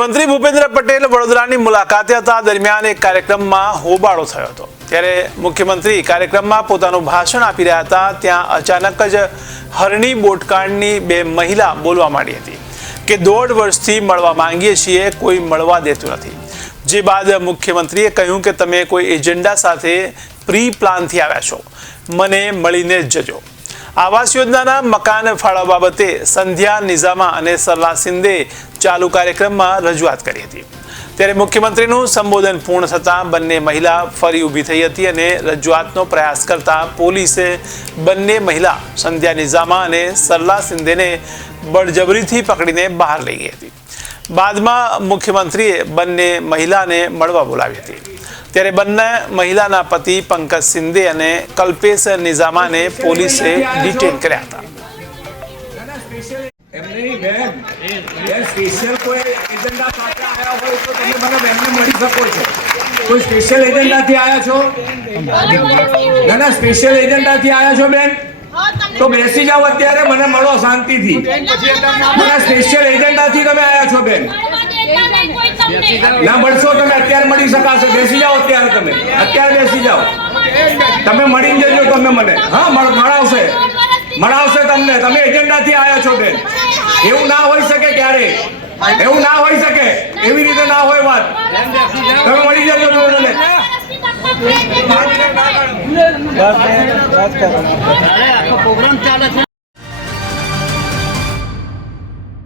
મંત્રી ભૂપેન્દ્ર પટેલ વડોદરાની મુલાકાતે હતા દરમિયાન એક કાર્યક્રમમાં હોબાળો થયો હતો। ત્યારે મુખ્યમંત્રી કાર્યક્રમમાં પોતાનું ભાષણ આપી રહ્યા હતા ત્યાં અચાનક જ હરણી બોટકાંડની બે મહિલા બોલવા માંડી હતી કે 1.5 વર્ષથી મળવા માંગીએ છીએ, કોઈ મળવા દેતું નથી। જે બાદ મુખ્યમંત્રીએ કહ્યું કે તમે કોઈ એજન્ડા સાથે પ્રી પ્લાનથી આવ્યા છો, મને મળીને જ જજો। आवास योजना मकान फाळा बाबते संध्या निजामा અને સરલા સિંધે ચાલુ કાર્યક્રમમાં રજૂઆત કરી હતી। ત્યારે મુખ્યમંત્રીનું સંબોધન પૂર્ણ થતાં બંને મહિલા ફરી ઊભી થઈ હતી અને રજૂઆતનો પ્રયાસ કરતા પોલીસે બંને મહિલા સંધ્યા નિજામા અને સરલા સિંધેને બળજબરીથી પકડીને બહાર લઈ ગઈ હતી। બાદમાં મુખ્યમંત્રીએ બંને મહિલાને મળવા બોલાવી હતી। ત્યારે બંને મહિલાના પતિ પંકજ સિંધે અને કલ્પેશ નિજામાને પોલીસે ડિટેન કર્યા હતા। સ્પેશિયલ કોઈ એજન્ડા સાથે આવ્યા હોય તો તમે મને એમને મળી શકો છો। કોઈ સ્પેશિયલ એજન્ડાથી આવ્યા છો? ના, સ્પેશિયલ એજન્ડાથી આવ્યા છો બેન? તો બેસી જાઓ, અત્યારે મને મળો શાંતિથી। ના, સ્પેશિયલ એજન્ડાથી તમે આવ્યા છો બેન? ના મળશો તમે, અત્યારે મળી શકાશે। બેસી જાઓ, અત્યારે બેસી જાઓ, તમે મળીને જજો તમે મને। હા, મળાવશે તમને। તમે એજન્ડાથી આવ્યા છો બેન? એવું ના હોઈ શકે, ક્યારે એવું ના હોઈ શકે, એવી રીતે ના હોય વાત। તમે મળી જજો મને। પ્રોગ્રામ ચાલે છે।